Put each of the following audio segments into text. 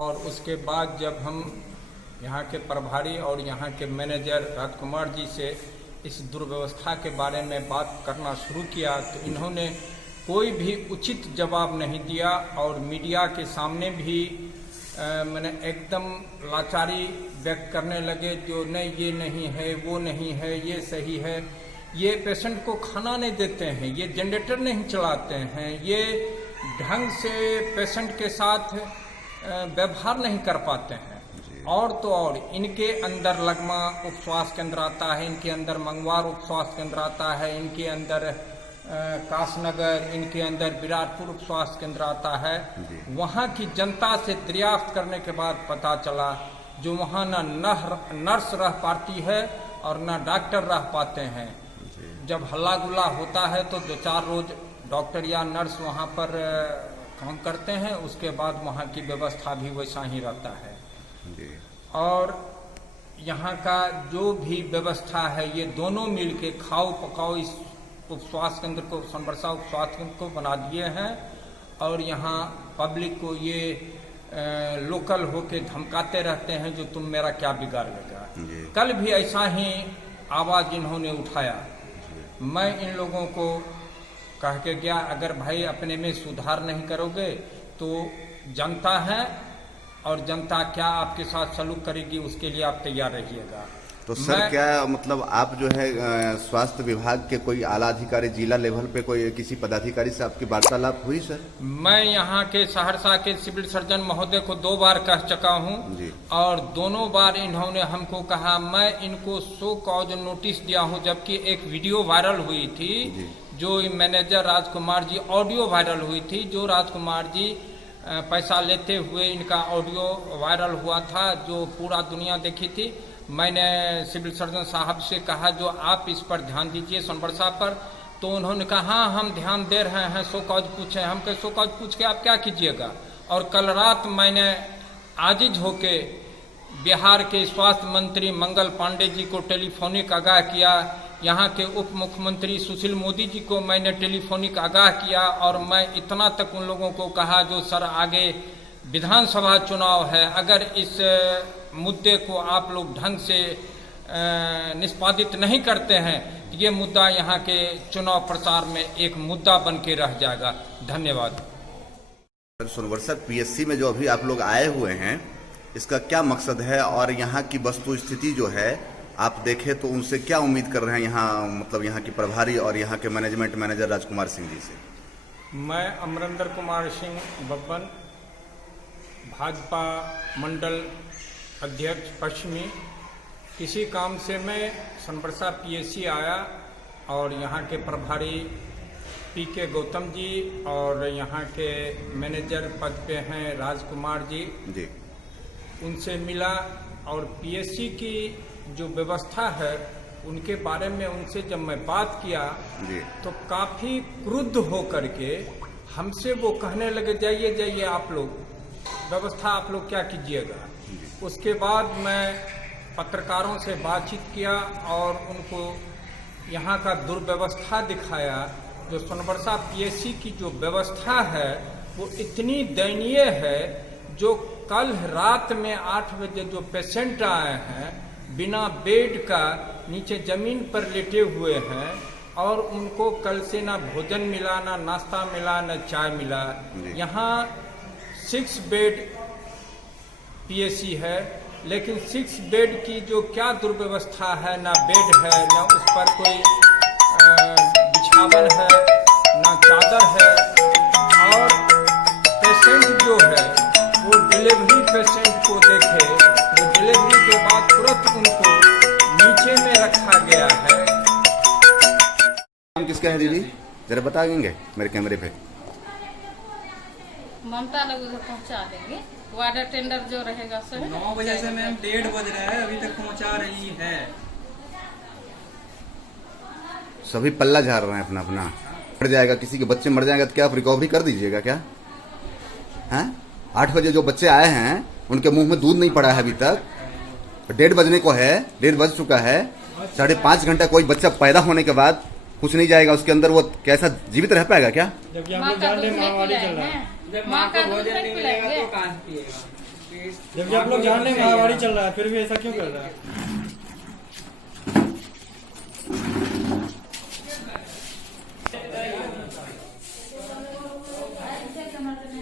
और उसके बाद जब हम यहाँ के प्रभारी और यहाँ के मैनेजर राजकुमार जी से इस दुर्व्यवस्था के बारे में बात करना शुरू किया तो इन्होंने कोई भी उचित जवाब नहीं दिया और मीडिया के सामने भी मैंने एकदम लाचारी व्यक्त करने लगे, जो नहीं ये नहीं है, वो नहीं है, ये सही है, ये पेशेंट को खाना नहीं देते हैं, ये जनरेटर नहीं चलाते हैं, ये ढंग से पेशेंट के साथ व्यवहार नहीं कर पाते हैं। और तो और इनके अंदर लगमा उप स्वास्थ्य केंद्र आता है, इनके अंदर मंगवार उप स्वास्थ्य केंद्र आता है, इनके अंदर कासनगर, इनके अंदर विराटपुर उप स्वास्थ्य केंद्र आता है। वहाँ की जनता से दरियाफ्त करने के बाद पता चला जो वहाँ न नर्स रह पाती है और न डॉक्टर रह पाते हैं। जब हल्ला गुल्ला होता है तो 2-4 रोज डॉक्टर या नर्स वहाँ पर काम करते हैं, उसके बाद वहाँ की व्यवस्था भी वैसा ही रहता है। और यहाँ का जो भी व्यवस्था है ये दोनों मिल के खाओ पकाओ इस उप स्वास्थ्य केंद्र को, सोनबरसा उप स्वास्थ्य केंद्र को बना दिए हैं और यहाँ पब्लिक को ये लोकल होके धमकाते रहते हैं जो तुम मेरा क्या बिगाड़ लेगा। कल भी ऐसा ही आवाज़ इन्होंने उठाया। मैं इन लोगों को कह के गया, अगर भाई अपने में सुधार नहीं करोगे तो जनता है और जनता क्या आपके साथ सलूक करेगी उसके लिए आप तैयार रहिएगा। तो सर क्या मतलब आप जो है स्वास्थ्य विभाग के कोई आला अधिकारी जिला लेवल पे कोई किसी पदाधिकारी से आपकी वार्तालाप हुई सर? मैं यहाँ के सहरसा के सिविल सर्जन महोदय को 2 बार कह चुका हूँ और दोनों बार इन्होंने हमको कहा, मैं इनको सो कॉज नोटिस दिया हूँ, जबकि एक वीडियो वायरल हुई थी जो manager Rajkumar ji, audio viral हुई थी जो राजकुमार जी पैसा लेते हुए इनका ऑडियो वायरल हुआ था जो पूरा दुनिया देखी थी। मैंने सिविल सर्जन साहब से कहा जो आप इस पर ध्यान दीजिए सोनबरसा पर, तो उन्होंने कहा हाँ हम ध्यान दे रहे हैं, सो कॉज पूछे। हम कहे सो कॉज पूछ के आप क्या कीजिएगा। और कल रात मैंने आजिज होके बिहार के स्वास्थ्य मंत्री मंगल पांडे जी को टेलीफोनिक आगाह किया, यहाँ के उप मुख्यमंत्री सुशील मोदी जी को मैंने टेलीफोनिक आगाह किया और मैं इतना तक उन लोगों को कहा जो सर आगे विधानसभा चुनाव है, अगर इस मुद्दे को आप लोग ढंग से निष्पादित नहीं करते हैं तो ये मुद्दा यहाँ के चुनाव प्रचार में एक मुद्दा बन के रह जाएगा। धन्यवाद। सोनबरसा पीएससी में जो अभी आप लोग आए हुए हैं इसका क्या मकसद है और यहाँ की वस्तु स्थिति जो है आप देखें तो उनसे क्या उम्मीद कर रहे हैं यहाँ, मतलब यहाँ की प्रभारी और यहाँ के मैनेजमेंट मैनेजर राजकुमार सिंह जी से? मैं अमरिंदर कुमार सिंह बब्बन, भाजपा मंडल अध्यक्ष पश्चिमी, किसी काम से मैं सोनबरसा पीएससी आया और यहाँ के प्रभारी पीके गौतम जी और यहाँ के मैनेजर पद पे हैं राजकुमार जी, उनसे मिला और पीएससी की जो व्यवस्था है उनके बारे में उनसे जब मैं बात किया तो काफ़ी क्रुद्ध हो करके हमसे वो कहने लगे जाइए जाइए आप लोग, व्यवस्था आप लोग क्या कीजिएगा। उसके बाद मैं पत्रकारों से बातचीत किया और उनको यहाँ का दुर्व्यवस्था दिखाया। जो सोनबरसा पीएससी की जो व्यवस्था है वो इतनी दयनीय है, जो कल रात में 8 बजे जो पेशेंट आए हैं बिना बेड का नीचे जमीन पर लेटे हुए हैं और उनको कल से ना भोजन मिला, ना नाश्ता मिला, ना चाय मिला। यहाँ 6 बेड पीएससी है लेकिन 6 बेड की जो क्या दुर्व्यवस्था है, ना बेड है, ना उस पर कोई बिछावन है, ना चादर है। और पेशेंट जो है वो डिलीवरी पेशेंट को देखे तो डिलीवरी के बाद तुरंत उनको नीचे में रखा गया है। नाम किसका है दीदी, जरा बताएंगे मेरे कैमरे पे? ममता लोग उधर पहुंचा देंगे, वाटर टेंडर जो रहेगा सर 9 बजे से मैम 1:30 बज रहा है, अभी तक पहुंचा रही है। सभी पल्ला झाड़ रहे हैं अपना अपना। मर जाएगा, किसी के बच्चे मर जाएगा तो क्या आप रिकवरी कर दीजिएगा क्या? हैं 8 बजे जो बच्चे आए हैं उनके मुंह में दूध नहीं पड़ा है अभी तक, 1:30 बजने को है, 1:30 बज चुका है, 5.5 घंटा कोई बच्चा पैदा होने के बाद कुछ नहीं जाएगा उसके अंदर, वो कैसा जीवित रह पाएगा क्या? जबकि हम लोग जान रहे हैं माँ वाली चल रहा है। जब माँ का दूध नहीं पिलाएंगे तो कहाँ से पिएगा? जबकि आप लोग जान रहे हैं महामारी चल रहा है, फिर भी ऐसा क्यों कर रहा है?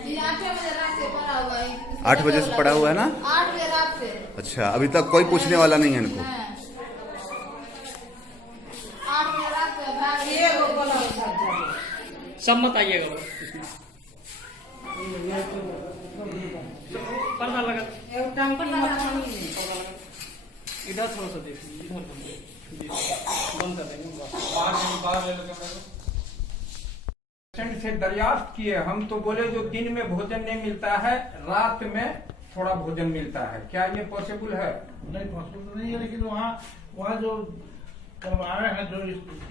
ये 8 बजे रात से पड़ा हुआ है। 8 बजे से पड़ा हुआ है ना? 8 बजे रात से। अच्छा, अभी तक कोई पूछने वाला नहीं है इनको? 8 बजे रात से भाग सब मत आइएगा। पर्दा लगा इधर थोड़ा सा देखिए, इधर बंद कर देंगे। पेशेंट से दरियाफ्त किए हम, तो बोले जो दिन में भोजन नहीं मिलता है, रात में थोड़ा भोजन मिलता है। क्या ये पॉसिबल है? नहीं पॉसिबल नहीं है, लेकिन वहाँ जो करवाए हैं, जो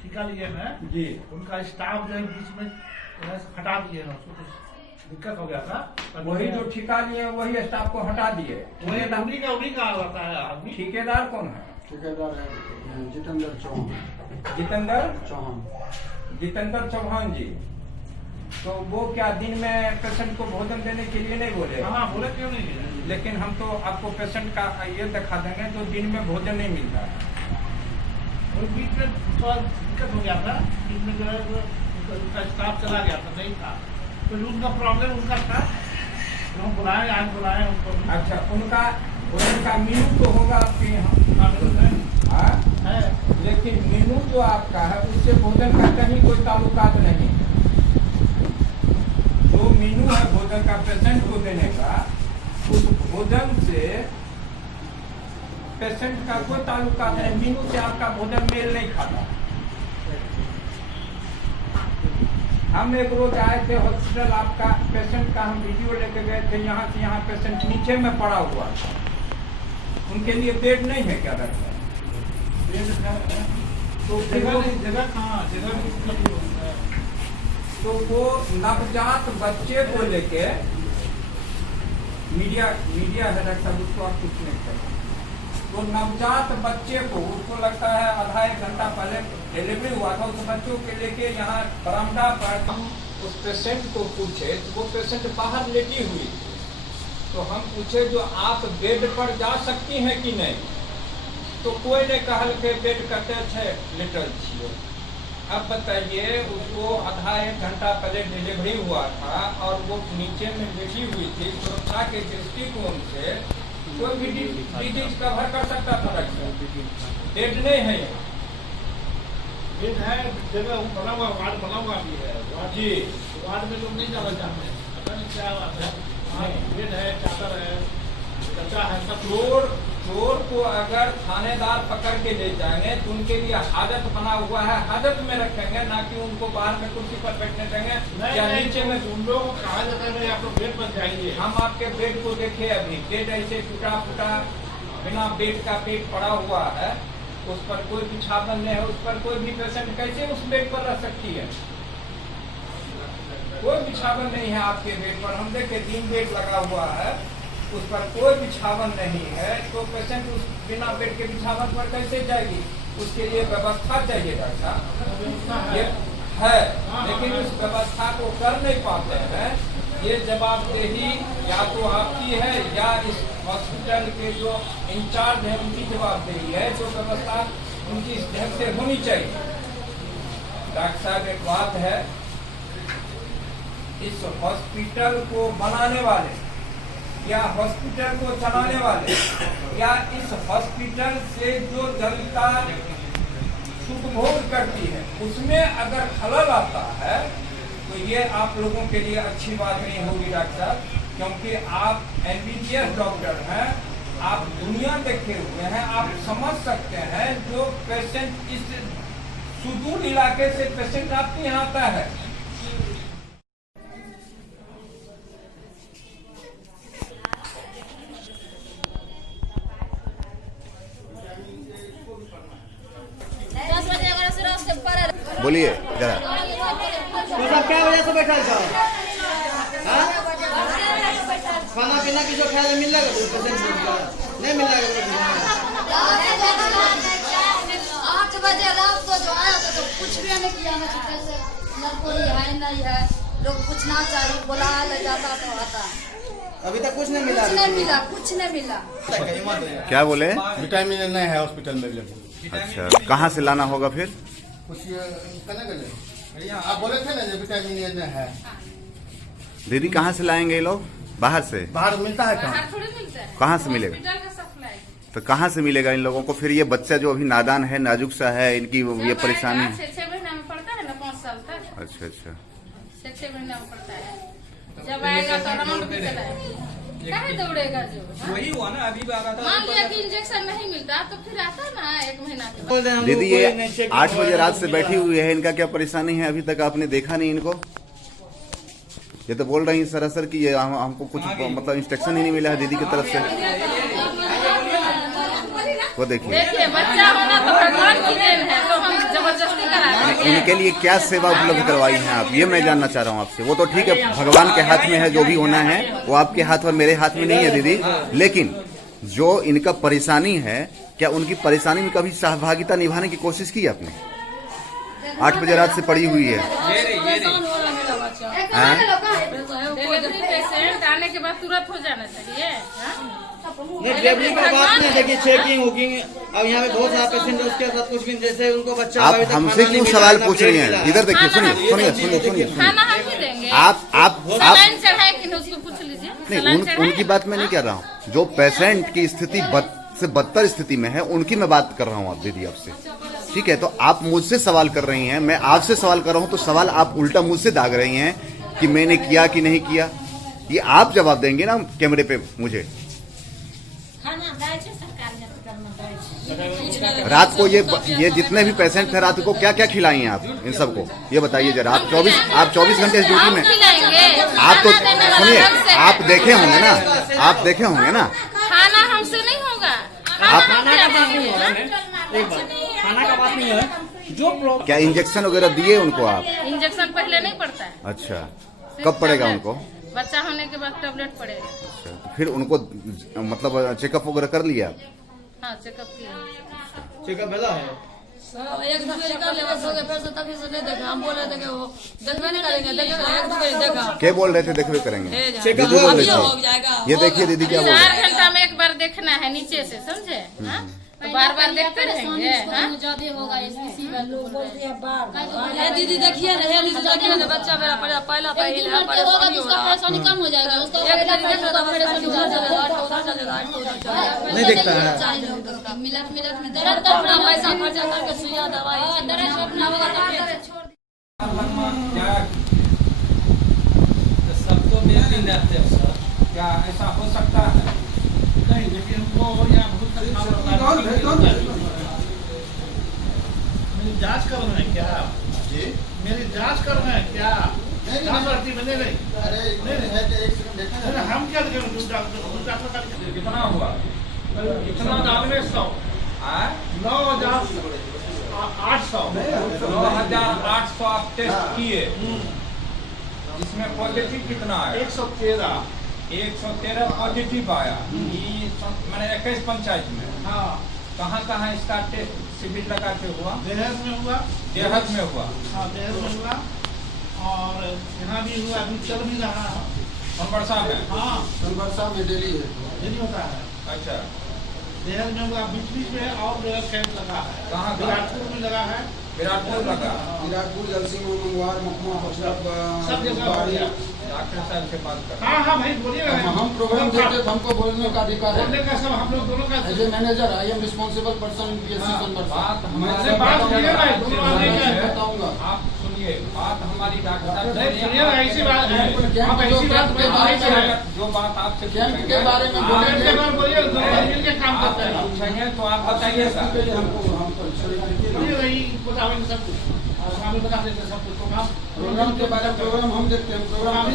टीका लिए हैं जी, उनका स्टाफ जो है बीच में हटा दिए हैं, उसको कुछ दिक्कत हो गया था। वही जो ठिका लिए वही स्टाफ को हटा दिए। उन्हीं का होता है आदमी। ठेकेदार कौन है? ठेकेदार है जितेंद्र चौहान। जितेंद्र चौहान जी। तो वो क्या दिन में पेशेंट को भोजन देने के लिए नहीं बोले? हाँ, बोले क्यों नहीं है? लेकिन हम तो आपको पेशेंट का ये दिखा देंगे जो दिन में भोजन नहीं मिलता है। वो बीच में थोड़ा दिक्कत हो गया था, बीच में जो है उनका स्टाफ चला गया था, नहीं था, तो उनका प्रॉब्लम उनका था, तो हम बुलाए, आज बुलाए उनको। अच्छा, उनका भोजन का मेनू तो होगा आपके यहाँ? है, लेकिन मेनू जो आपका है उससे भोजन का कहीं कोई ताल्लुकात नहीं। जो मेनू है भोजन का पेशेंट को देने का, उस भोजन से पेशेंट का कोई ताल्लुकात नहीं। मेनू से आपका भोजन मेल नहीं खाता। हम एक रोज आए थे हॉस्पिटल, आपका पेशेंट का हम वीडियो लेके गए थे, यहाँ से यहाँ पेशेंट नीचे में पड़ा हुआ था। उनके लिए बेड नहीं है क्या डॉक्टर? तो जगह कहाँ, जगह तो वो नवजात बच्चे को लेके मीडिया है डॉक्टर साहब, उसको आप कुछ नहीं करें। तो नवजात बच्चे को, उसको लगता है आधा एक घंटा पहले डिलीवरी हुआ था, उस बच्चों के लेके यहाँ बरामदा पर उस पेशेंट को पूछे, तो वो पेशेंट बाहर लेटी हुई। तो हम पूछे जो आप बेड पर जा सकती हैं कि नहीं? तो कोई ने कहल के बेड कते छे लेटल छिए। अब बताइए, उसको आधा एक घंटा पहले डिलीवरी हुआ था और वो नीचे में लेटी हुई थी। सुरक्षा के दृष्टिकोण से कोई भी डिजीज कवर कर सकता था। बेड नहीं है यहाँ। बेड है, जगह बना हुआ, वार्ड बना हुआ भी है जी। वार्ड में लोग नहीं जाना चाहते हैं, पता नहीं क्या बात है। बेड है, चादर है, कच्चा है, सब। चोर को अगर थानेदार पकड़ के ले जाएंगे तो उनके लिए हाजत बना हुआ है, हाजत में रखेंगे, ना कि उनको बाहर में कुर्सी पर बैठने देंगे या नीचे में। उन लोगों को कहा जाता है आप लोग बेड पर जाइए। हम आपके बेड को देखे, अभी बेड ऐसे टूटा फूटा बिना बेड का बेड पड़ा हुआ है, उस पर कोई बिछावन नहीं है, उस पर कोई भी पेशेंट कैसे उस बेड पर रह सकती है? कोई बिछावन नहीं है आपके बेड पर। हम देखे 3 बेड लगा हुआ है, उस पर कोई बिछावन नहीं है, तो पेशेंट उस बिना बेड के बिछावन पर कैसे जाएगी? उसके लिए व्यवस्था चाहिए डॉक्टर साहब, ये है, लेकिन उस व्यवस्था को कर नहीं पाते हैं। ये जवाबदेही या तो आपकी है या इस हॉस्पिटल के जो इंचार्ज है उनकी जवाबदेही है, जो व्यवस्था उनकी इस ढंग से होनी चाहिए। डॉक्टर साहब, एक बात है, इस हॉस्पिटल को बनाने वाले या हॉस्पिटल को चलाने वाले या इस हॉस्पिटल से जो जनता सुखभोग करती है उसमें अगर खलल आता है तो ये आप लोगों के लिए अच्छी बात नहीं होगी डॉक्टर साहब, क्योंकि आप MBBS डॉक्टर हैं, आप दुनिया देखे हुए हैं, आप समझ सकते हैं जो पेशेंट इस सुदूर इलाके से पेशेंट आपके यहाँ आता है। बोलिए जरा। तो क्या वजह से बैठा था? खाना पीना की जो ख्याल मिल रहा नहीं मिल रहा? 8 बजे रात को जो आया था तो कुछ भी नहीं किया, ना कैसे न कोई है नहीं है, लोग पूछना चाहिए, बुलाया ले जाता तो आता। अभी तक कुछ नहीं मिला। कुछ नहीं मिला, कुछ नहीं मिला। क्या बोले? विटामिन नहीं है हॉस्पिटल में अवेलेबल। अच्छा, कहाँ से लाना होगा फिर? कुछ आप बोले थे ना जो विटामिन नहीं है। दीदी कहाँ से लाएंगे ये लोग? बाहर से? बाहर मिलता है कहाँ? बाहर थोड़ी मिलता है, कहाँ से मिलेगा? हॉस्पिटल का सप्लाई। तो कहाँ से मिलेगा इन लोगों को? फिर ये बच्चा जो अभी नादान है, नाजुक सा है, इनकी ये परेशानी है। 6 महीना में पड़ता है ना, 5 साल तक। अच्छा अच्छा। 6 महीना में पड़ता है। जब आएगा तो राउंड भी चलाएगा। काहे दौड़ेगा जो? वही हुआ ना, अभी मान लिया कि इंजेक्शन नहीं मिलता तो फिर आता ना 1 महीना के बाद। दीदी ये 8 बजे रात से बैठी हुई है, इनका क्या परेशानी है? अभी तक आपने देखा नहीं इनको? ये तो बोल रही है सरासर कि ये हमको कुछ मतलब इंस्ट्रक्शन ही नहीं मिला है दीदी की तरफ से। वो देखिए बच्चा होना तो भगवान की देन है, तो हम जबरदस्ती करा रहे हैं। इनके लिए क्या सेवा उपलब्ध करवाई है आप, ये मैं जानना चाह रहा हूँ आपसे। वो तो ठीक है, भगवान के हाथ में है, जो भी होना है वो आपके हाथ और मेरे हाथ में नहीं है दीदी। लेकिन जो इनका परेशानी है, क्या उनकी परेशानी में कभी सहभागिता निभाने की कोशिश की आपने? 8 बजे रात से पड़ी हुई है। डिलीवरी पेशेंट आने के बाद तुरंत हो जाना चाहिए। डिलीवरी का बात नहीं, देखिए चेकिंग वोकिंग। अब यहाँ पे बहुत सारा पेशेंट है, उसके साथ कुछ भी जैसे उनको बच्चा आप हमसे क्यों सवाल पूछ रही हैं? इधर देखिए, सुनिए सुनिए सुनिए सुनिए खाना हम ही देंगे। आप सलाइन चढ़ाए कि नहीं उसको पूछ लीजिए। नहीं, उनकी बात मैं नहीं कर रहा हूँ। जो पेशेंट की स्थिति से बदतर स्थिति में है, उनकी मैं बात कर रहा हूँ आप दीदी आपसे। ठीक है, तो आप मुझसे सवाल कर रही हैं, मैं आपसे सवाल कर रहा हूँ, तो सवाल आप उल्टा मुझसे दाग रही हैं कि मैंने किया कि नहीं किया। ये आप जवाब देंगे ना कैमरे पे मुझे। रात को ये जितने भी पेशेंट थे, रात को क्या क्या खिलाई हैं आप इन सबको? ये बताइए जरा। आप 24 घंटे इस ड्यूटी में, आप तो सुनिए, आप देखे होंगे ना, आप देखे होंगे ना। खाना हमसे नहीं होगा। आप खाना का बात नहीं है। जो क्या इंजेक्शन वगैरह दिए उनको आप? इंजेक्शन पहले नहीं पड़ता है। अच्छा, कब पड़ेगा उनको? बच्चा होने के बाद टैबलेट पड़ेगा। अच्छा, तो फिर उनको मतलब चेकअप वगैरह कर लिया? हाँ, चेकअप किया। चेकअप भेजा है। एक दूसरे का लेवल हो गया, फिर से तभी से नहीं देखा। हम बोल रहे थे कि वो देखबे नहीं करेंगे, देखेंगे एक दूसरे देखा। क्या बोल रहे थे? देखबे करेंगे। चेकअप दीदी बोल रही हो थी। जाएगा। ये देखिए दीदी क्या बोल रही 4 घंटा में एक बार देखना है नीचे से, समझे? हाँ? तो बार बार देखते रहेंगे। हाँ? ज्यादा होगा इसी लोग बोलते हैं बार। दीदी देखिए ना, दीदी देखिए ना, बच्चा मेरा पहला पहला परेशानी होगा, उसका परेशानी कम हो जाएगा। उसका एक देखो तो परेशानी उधर चलेगा, उधर चलेगा, नहीं देखता है। मिलत में दर्द का अपना पैसा खर्चा करके सुइया दवाई दर्द अपना होगा तो छोड़। सबको मिल जाते हैं सर, क्या ऐसा हो सकता है? नहीं, लेकिन उनको यहाँ बहुत मेरी जांच कर रहे हैं क्या? मेरी जांच कर रहे हैं क्या? जांच करती मैंने नहीं। हम क्या देखेंगे? कितना हुआ? इतना 9,900 9,800 आप टेस्ट किए, जिसमें पॉजिटिव कितना आया? 113 पॉजिटिव आया। मैंने 21 पंचायत में। हाँ, कहाँ कहाँ इसका टेस्ट शिविर लगा के हुआ? देहत में हुआ। देहत में हुआ। हाँ, देहत में हुआ और यहाँ भी हुआ, अभी चल भी रहा है। वर्षा में? हाँ, वर्षा में डेली है। यही होता है। अच्छा, देहत में हुआ, बीच में और जगह कैंप लगा है। कहाँ? विराटपुर में लगा है। विराटपुर लगा। विराटपुर, जलसिंह, मंगवार, मखुआ, सब जगह हो गया। डॉक्टर साहब से बात कर। हाँ हाँ भाई, बोलिए ना। हम प्रोग्राम देते तो हमको बोलने का अधिकार है। बोलने का सब हम लोग दोनों का। As a manager I am responsible person in PSC Sonbharsha। बात मुझसे हमारी बात सुनिए भाई, दोनों आने का है। बताऊंगा। आप सुनिए, बात हमारी डॉक्टर साहब नहीं, सुनिए ना, ऐसी बात है। आप ऐसी बात के बारे में जो बात आपसे कैंप के बारे में कैंप बोलेंगे। के बारे में बोलिए, दोनों मिल के काम करते हैं। पूछेंगे तो आप बताइएगा। बोलिए वही बताएंगे सब कुछ। हमें बता देते सब कुछ। प्रोग्राम के बारे में प्रोग्राम हम देखते हैं। प्रोग्राम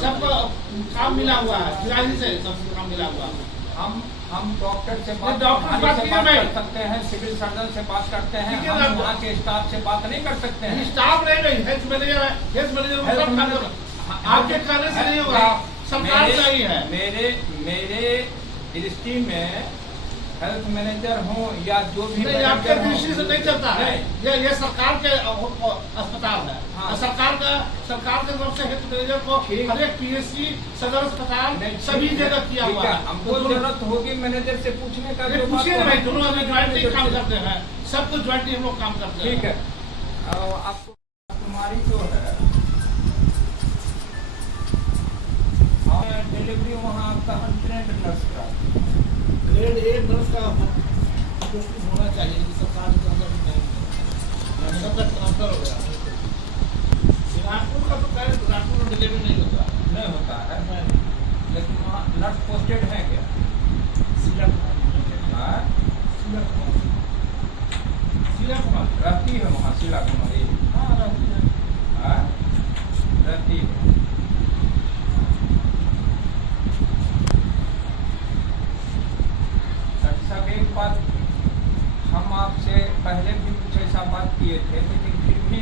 सबको काम मिला हुआ है, फिलहाल से सबको काम मिला हुआ है। हम डॉक्टर से बात डॉक्टर से बात कर सकते हैं, सिविल सर्जन से बात करते हैं, ठीक है, हम वहाँ के स्टाफ से बात नहीं कर सकते हैं। स्टाफ नहीं, हेल्थ मैनेजर है, हेल्थ मैनेजर सब काम कर। आपके कहने से नहीं होगा, सरकार चाहिए है। मेरे दृष्टि में हेल्थ मैनेजर हो या जो भी नहीं, आपके मैनेजर हो, दृष्टि से नहीं चलता है। नहीं। ये सरकार के अस्पताल है। हाँ। सरकार के तरफ से हेल्थ मैनेजर को ठीक। हर एक पीएससी, सदर अस्पताल नहीं, सभी ठीक है, जगह किया ठीक हुआ है। है। हमको जरूरत होगी मैनेजर से पूछने का, जो बात पूछिए को नहीं, हम- दोनों अभी ज्वाइंटली काम करते हैं, सब कुछ ज्वाइंटली हम लोग काम करते हैं। ठीक है। और आपको तुम्हारी जो है डिलीवरी वहाँ आपका अनट्रेंड नर्स का ग्रेड ए नर्स का पोस्टिंग होना चाहिए, कि सरकार के अंदर भी नहीं है। सबका ट्रांसफर हो गया। बिलासपुर का तो कह बिलासपुर में डिलीवरी नहीं होता नहीं होता है, लेकिन वहाँ नर्स पोस्टेड है क्या? हाँ? शीला कुमार रहती है वहाँ शीला कुमारी? हाँ रहती है। हाँ? रहती है। सब एक बात हम आपसे पहले भी कुछ ऐसा बात किए थे, लेकिन फिर भी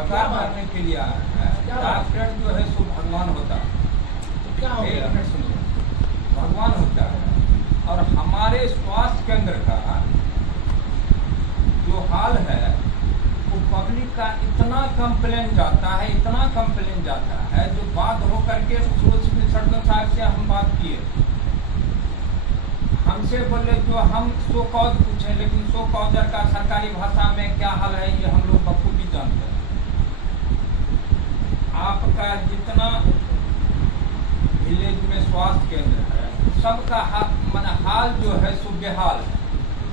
आगाह करने के लिए आया है। डॉक्टर जो है सो भगवान होता है। तो क्या हो एक गया? मिनट सुनिए, भगवान होता है। और हमारे स्वास्थ्य केंद्र का जो हाल है वो पब्लिक का इतना कंप्लेन जाता है, इतना कंप्लेन जाता है, जो बात हो करके उस सिविल सर्जन साहब से हम बात किए, हमसे बोले जो हम सो कॉज पूछे, लेकिन सो कॉजर का सरकारी भाषा में क्या हाल है ये हम लोग बखूबी जानते हैं। आपका जितना विलेज में स्वास्थ्य केंद्र है सबका हाल जो है सो बेहाल है।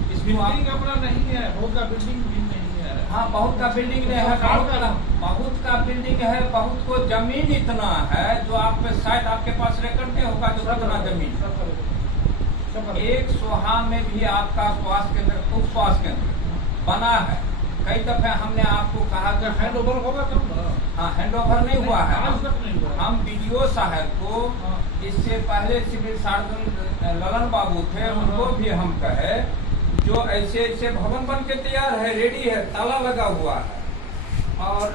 इसमें बिल्डिंग अपना नहीं है, बहुत का बिल्डिंग भी नहीं है। हाँ, बहुत का बिल्डिंग नहीं है, बहुत का बिल्डिंग है, बहुत को जमीन इतना है जो आप शायद आपके पास रिकॉर्ड नहीं होगा जो कितना जमीन। एक सोहा में भी आपका स्वास्थ्य केंद्र, उप स्वास्थ्य केंद्र बना है। कई दफे हमने आपको कहा कि हैंड ओवर होगा तब ना। हाँ, हैंड ओवर नहीं हुआ है। आज तक नहीं हुआ। हम बीडीओ साहब को इससे पहले सिविल सर्जन ललन बाबू थे, उनको भी हम कहे जो ऐसे ऐसे भवन बन के तैयार है, रेडी है, ताला लगा हुआ है और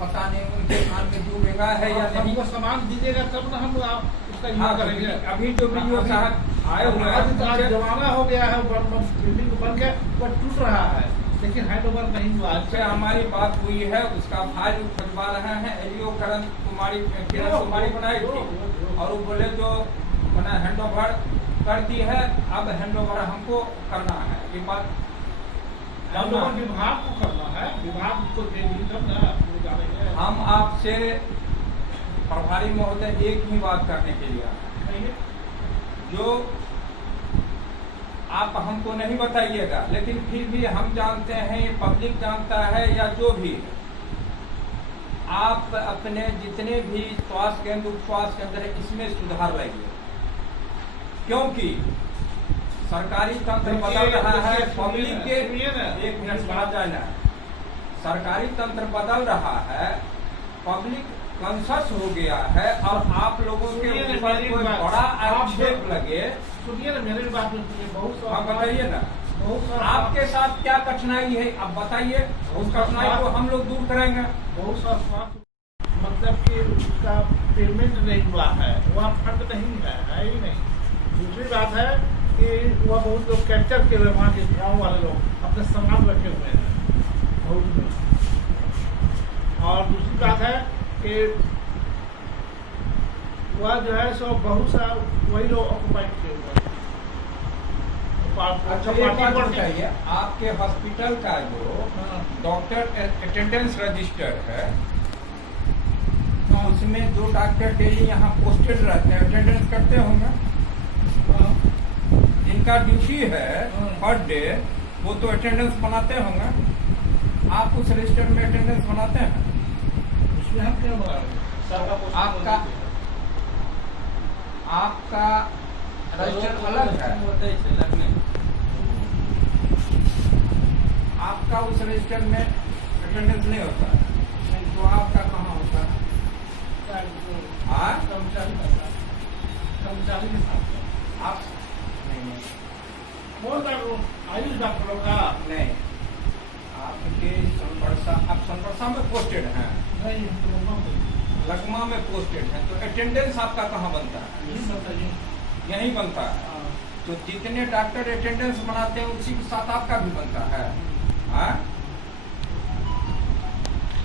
पता नहीं उनके कान में डूबेगा है या नहीं। हमको सामान दीजिएगा तब ना हम उसका यूज करेंगे। अभी जो बीडीओ साहब आए हुए हैं, जमाना हो गया है, बिल्डिंग बन के वो टूट रहा है, लेकिन हैंड ओवर नहीं हुआ। से हमारी बात हुई है, उसका फाइल खुजवा रहे हैं। एलईओ किरण कुमारी बनाई थी और वो बोले जो मैंने हैंड ओवर कर दी है, अब हैंड ओवर हमको करना है। ये बात हैंड ओवर विभाग को करना है, विभाग को देंगे तब ना जानेंगे। हम आपसे प्रभारी महोदय एक ही बात करने के लिए आए हैं, जो आप हमको नहीं बताइएगा, लेकिन फिर भी हम जानते हैं, पब्लिक जानता है या जो भी, आप अपने जितने भी स्वास्थ्य केंद्र, उप स्वास्थ्य केंद्र है, इसमें सुधार लाइए, क्योंकि सरकारी तंत्र बदल रहा है। पब्लिक के एक मिनट बात जाना, सरकारी तंत्र बदल रहा है, पब्लिक कॉन्शस हो गया है और आप लोगों के ऊपर कोई बड़ा आक्षेप लगे। सुनिए ना, मेरी बात सुनिए। बहुत आप बताइए ना, बहुत आपके साथ क्या कठिनाई है, आप बताइए, उस कठिनाई को हम लोग दूर करेंगे। बहुत सा स्वास्थ्य मतलब कि उसका पेमेंट नहीं हुआ है, वह फंड नहीं है ही नहीं। दूसरी बात है कि वह बहुत लोग कैप्चर के हुए, वहाँ के गाँव वाले लोग अपने सामान रखे हुए हैं बहुत लोग। और दूसरी बात है कि वह जो है सो बहुत सा वही लोग ऑक्युपाइड किए हुए हैं। अच्छा, एक बात बताइए, आपके हॉस्पिटल का जो डॉक्टर अटेंडेंस रजिस्टर है, उसमें 2 डॉक्टर डेली यहाँ पोस्टेड रहते हैं, अटेंडेंस करते होंगे। जिनका ड्यूटी है पर डे, वो तो अटेंडेंस बनाते होंगे। आप उस रजिस्टर में अटेंडेंस बनाते हैं? उसमें हम क्यों बना रहे हैं? आपका रजिस्टर अलग है, आपका उस रजिस्टर में अटेंडेंस नहीं होता है, तो आपका कहाँ होता है? कर्मचारी के साथ आप नहीं, आयुष डॉक्टरों का नहीं, आपके आप संपर्सा में पोस्टेड हैं, नहीं, लकमा में पोस्टेड हैं, तो अटेंडेंस आपका कहाँ बनता है? यहीं बनता है। तो जितने डॉक्टर अटेंडेंस बनाते हैं उसी के साथ आपका भी बनता है। हाँ?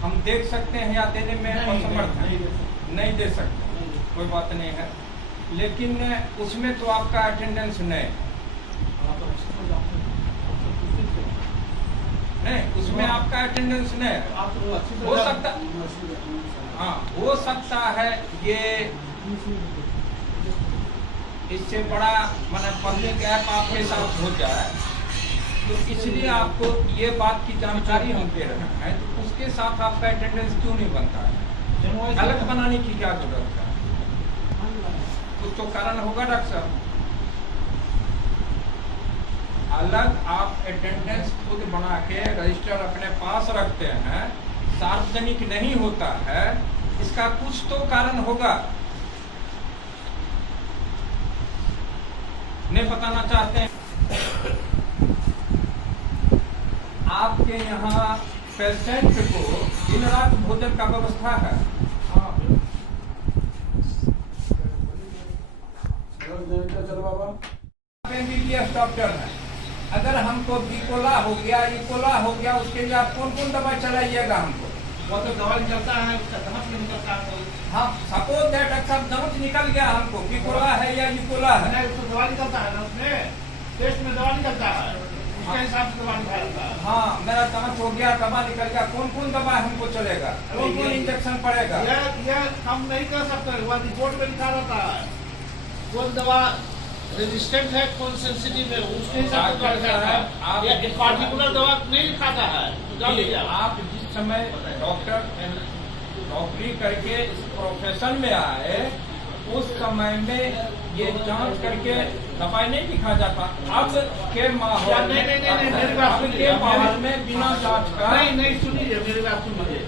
हम देख सकते हैं या देने में असमर्थ हैं, नहीं दे सकते, कोई बात नहीं है, लेकिन उसमें तो आपका अटेंडेंस नहीं, उसमें आपका अटेंडेंस नहीं हो सकता। हाँ, हो सकता है ये इससे बड़ा माने पब्लिक ऐप आपके साथ हो जाए, तो इसलिए आपको ये बात की जानकारी हम दे रहे हैं। तो उसके साथ आपका अटेंडेंस क्यों नहीं बनता है? अलग बनाने की क्या जरूरत है? कुछ तो कारण होगा डॉक्टर साहब। अलग आप अटेंडेंस खुद बना के रजिस्टर अपने पास रखते हैं, सार्वजनिक नहीं होता है, इसका कुछ तो कारण होगा। नहीं बताना चाहते हैं? आपके यहाँ पेशेंट को दिन रात भोजन का व्यवस्था है? MBBS डॉक्टर है, अगर हमको बिकोला हो गया, इकोला हो गया, उसके लिए आप कौन कौन दवाई चलाइएगा हमको? वो तो दवा निकलता है, उसका दमक नहीं निकलता है। हाँ, सपोज दैट डॉक्टर साहब दमक निकल गया हमको, बिकोला है या इकोला है? नहीं, उसको दवा निकलता है ना, उसमें टेस्ट में दवा निकलता है, उसके हिसाब से दवा निकलता है। हाँ, मेरा दमक हो गया, दवा निकल गया, कौन कौन दवा हमको चलेगा, कौन कौन इंजेक्शन पड़ेगा? यह हम नहीं कर सकते, वह रिपोर्ट में लिखा रहता है कौन दवा रेजिस्टेंट है, कौन सेंसिटिव है, उसके हिसाब से दवा लिखा है। या एक पार्टिकुलर दवा नहीं लिखाता है। आप जिस समय डॉक्टरी करके इस प्रोफेशन में आए, उस समय में ये जांच करके दवाई नहीं लिखा जाता। अब के माहौल नहीं, मेरी बात सुनिए, माहौल में बिना जांच का नहीं सुनिए, मेरी बात सुनिए।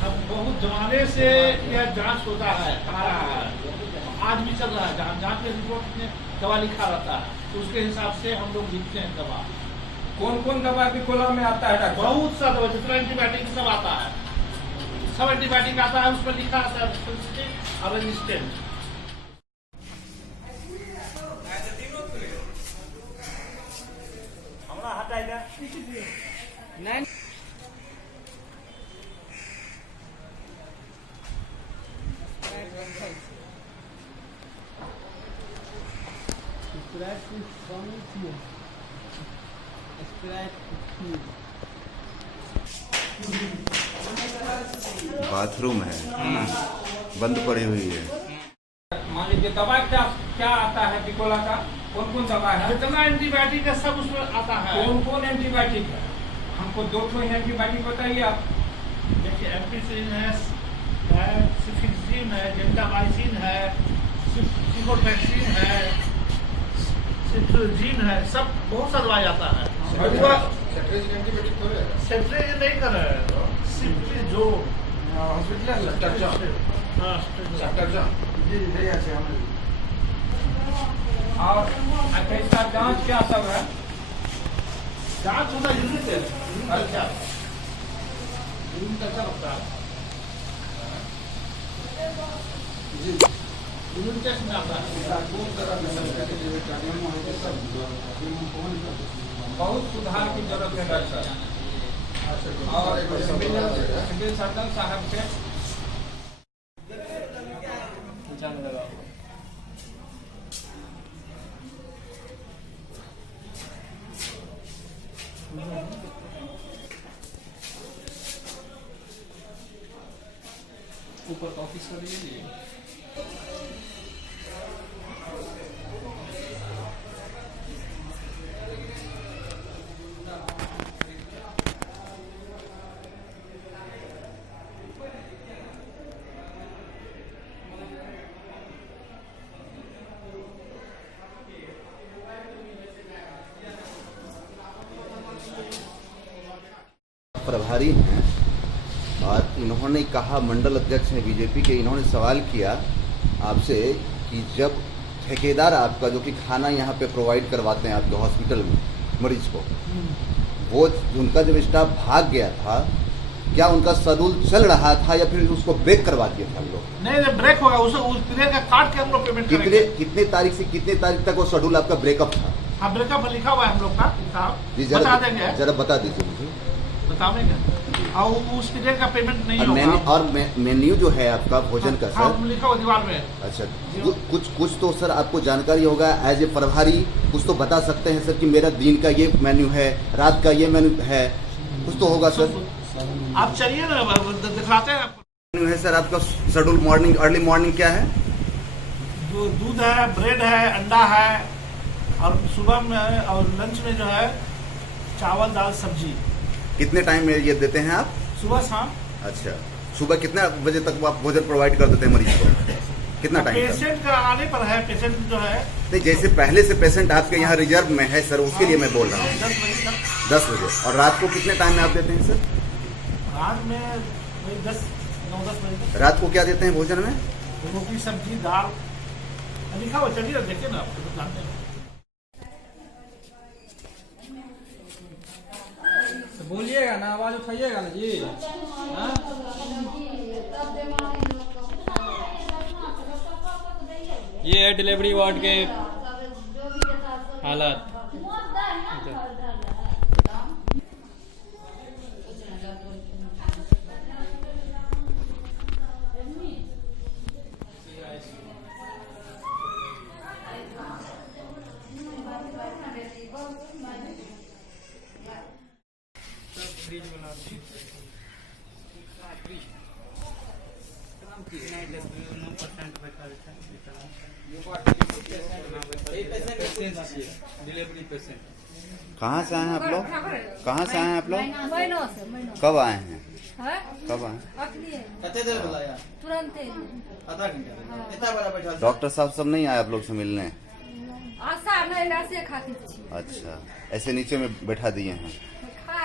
हम बहुत जमाने से यह जांच होता है, आज भी चल रहा है जांच के रिपोर्ट में दवा लिखा रहता है, तो उसके हिसाब से हम लोग लिखते हैं दवा। कौन कौन दवा बिकोला में आता है डॉक्टर? बहुत सा दवा, जितना एंटीबायोटिक सब आता है, सब एंटीबायोटिक आता है, उस पर लिखा आता है सेंसिटिव और रेजिस्टेंट। नहीं बाथरूम है, बंद पड़ी हुई है। मान लीजिए दवा क्या क्या आता है बिकोला का? कौन कौन दवा है? जितना एंटीबायोटिक है सब उसमें आता है। कौन कौन एंटीबायोटिक है? हमको 2 एंटीबायोटिक बताइए आप। देखिए, एम्पिसिलिन है, सिफिक्सिन है, जेंटामाइसिन है, सिफोफ्लेक्सिन है, सिट्रोजिन है, सब बहुत सा दवाई आता है। सेट्रेजिन नहीं कर रहे हैं, सिट्रोजोन और अच्छा, इसका जांच क्या सब है? जांच होता यूनिट है। अच्छा, यूनिट अच्छा लगता है जी, यूनिट टेस्ट में आता है। बहुत सुधार की जरूरत है डॉक्टर साहब, और सिविल सर्जन साहब के ऊपर का ऑफिस कर लीजिए। प्रभारी हैं और इन्होंने कहा, मंडल अध्यक्ष हैं बीजेपी के, इन्होंने सवाल किया आपसे कि जब ठेकेदार आपका जो कि खाना यहाँ पे प्रोवाइड करवाते हैं आपके हॉस्पिटल में मरीज को, वो उनका जब स्टाफ भाग गया था क्या उनका शेड्यूल चल रहा था या फिर उसको ब्रेक करवा दिया था हम लोग? नहीं ब्रेक होगा, उस पीरियड का काट के हम लोग पेमेंट करेंगे। कितने तारीख से कितने तारीख तक वो शेड्यूल आपका ब्रेकअप था? हाँ, ब्रेकअप लिखा हुआ है हम लोग का जी, साहब, बता देंगे, जरा बता दीजिए मुझे। बताएंगे। और उस पीरियड का पेमेंट नहीं होगा। और मेन्यू जो है आपका भोजन का हाँ, सर लिखा हुआ दीवार में। अच्छा, कुछ तो सर आपको जानकारी होगा एज ए प्रभारी, कुछ तो बता सकते हैं सर कि मेरा दिन का ये मेन्यू है, रात का ये मेन्यू है, कुछ तो होगा सर। आप चलिए ना, दिखाते हैं आपको। मेन्यू है सर आपका शेड्यूल मॉर्निंग, अर्ली मॉर्निंग क्या है? दूध है, ब्रेड है, अंडा है, और सुबह में और लंच में जो है चावल दाल सब्जी। कितने टाइम में ये देते हैं आप? सुबह शाम। अच्छा, सुबह कितने बजे तक आप भोजन प्रोवाइड कर देते हैं मरीज को? कितना टाइम? पेशेंट का आने पर है, पेशेंट जो है नहीं, जैसे पहले से पेशेंट आपके यहाँ रिजर्व में है सर, उसके लिए मैं बोल रहा हूँ। 10 बजे तक। 10 बजे। और रात को कितने टाइम में आप देते हैं सर? रात में 9-10 बजे तक। रात को क्या देते हैं भोजन में? रोटी सब्जी दाल लिखा हुआ, चलिए देखिए ना, आपको बताते हैं। बोलिएगा ना, आवाज उठाइएगा ना जी। हाँ? ये है डिलीवरी वार्ड के हालात। Delivery patient. कहाँ से आए हैं आप लोग? कहाँ से आए हैं आप लोग? कब आए हैं? कब आए? कितने देर बुलाया? तुरंत आधा घंटा। इतना बड़ा बैठा। डॉक्टर साहब सब नहीं आए आप लोग से मिलने? आशा नहीं ऐसे खाती छी। अच्छा, ऐसे नीचे में बैठा दिए हैं,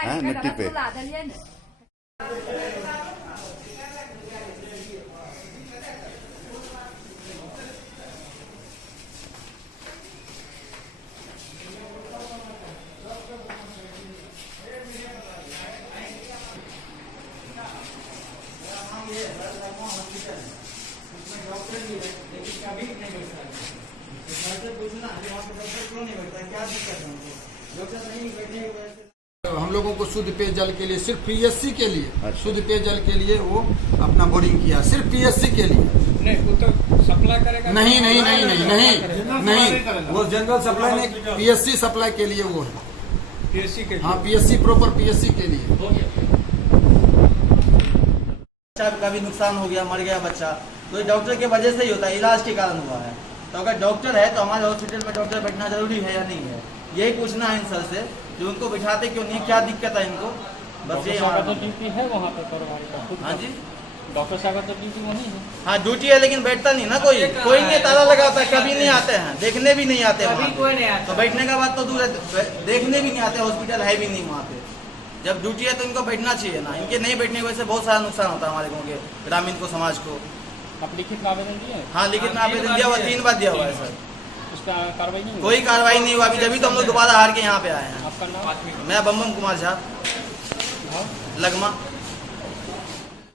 हैं मिट्टी पे। हम लोगों को शुद्ध पेयजल के लिए, सिर्फ पीएससी के लिए, अच्छा। शुद्ध पेयजल के लिए वो अपना बोरिंग किया, सिर्फ पीएससी के लिए। नहीं, वो तो सप्लाई करेगा। नहीं, वो जनरल सप्लाई नहीं, पीएससी सप्लाई के लिए वो है। पीएससी के। हाँ, पीएससी प्रॉपर पीएससी के लिए। बच्चा का भी नुकसान हो गया, मर गया बच्चा, तो ये डॉक्टर के वजह से ही होता है, इलाज के कारण हुआ है। तो अगर डॉक्टर है तो हमारे हॉस्पिटल में डॉक्टर बैठना जरूरी है या नहीं है, यही पूछना है इन सर से, जो उनको बिठाते क्यों नहीं, क्या दिक्कत है इनको, बस ये हमारा ड्यूटी है वहाँ पे प्रभारी का। हाँ जी, डॉक्टर साहब का तो ड्यूटी वही है। हाँ ड्यूटी है, लेकिन बैठता नहीं ना कोई नहीं ताला लगाता है, कभी नहीं आते हैं, देखने भी नहीं आते वहाँ पे। तो बैठने का बात तो दूर है, देखने भी नहीं आते, हॉस्पिटल है भी नहीं वहाँ पे। जब ड्यूटी है तो इनको बैठना चाहिए ना, इनके नहीं बैठने की वजह से बहुत सारा नुकसान होता है हमारे गाँव के ग्रामीण को, समाज को। आप लिखित में आवेदन दिए? हाँ, लिखित में आवेदन दिया हुआ, 3 बार दिया हुआ है सर, उसका कार्रवाई नहीं हुई? कोई कार्रवाई नहीं हुआ अभी, जब तो हम लोग दोबारा हार के यहाँ पे आए हैं। आपका नाम? मैं बम कुमार झा, लगमा।